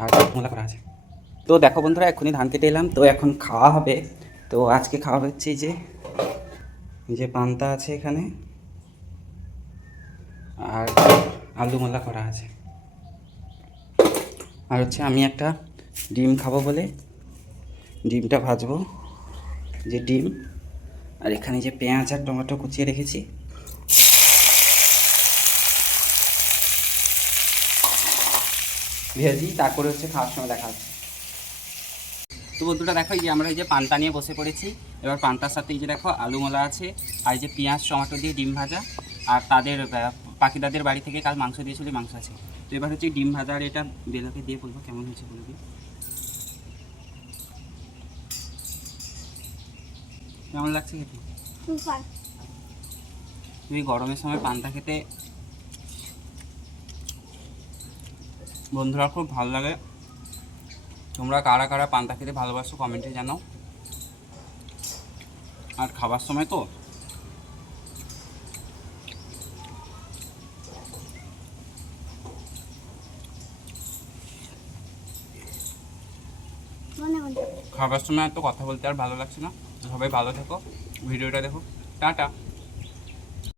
আর মূলা করা আছে। তো দেখো বন্ধুরা, এক্ষুনি ধান কেটে এলাম, তো এখন খাওয়া হবে। তো আজকে খাওয়া হচ্ছে এই যে পান্তা আছে এখানে, আর আলু মূলা করা আছে, আর হচ্ছে আমি একটা ডিম খাবো বলে ডিমটা ভাজবো, যে ডিম। আর এখানে যে পেঁয়াজ আর টমেটো কুচিয়ে রেখেছি, ভেজে দিই, তারপরে হচ্ছে খাওয়ার সময় দেখা হচ্ছে। তো বন্ধুরা দেখো, এই যে আমরা এই যে পান্তা নিয়ে বসে পড়েছি। এবার পান্তার সাথে এই যে দেখো আলু মোলা আছে, আর এই যে পেঁয়াজ টমেটো দিয়ে ডিম ভাজা, আর তাদের পাখিদাদের বাড়ি থেকে কাল মাংস দিয়েছিল, মাংস আছে। তো এবার হচ্ছে ডিম ভাজা, আর এটা বেলাকে দিয়ে বলবো কেমন হয়েছে বলে দিই। কেমন লাগছে খেতে? এই গরমের সময় পান্তা খেতে বন্ধুরা খুব ভালো লাগে। তোমরা কারা কারা পান্তা খেতে ভালোবাসো কমেন্টে জানাও। আর খাবার সময় তো খাবার সময় তো কথা বলতে আর ভালো লাগছে না। সবাই ভালো থেকো, ভিডিওটা দেখো, টাটা।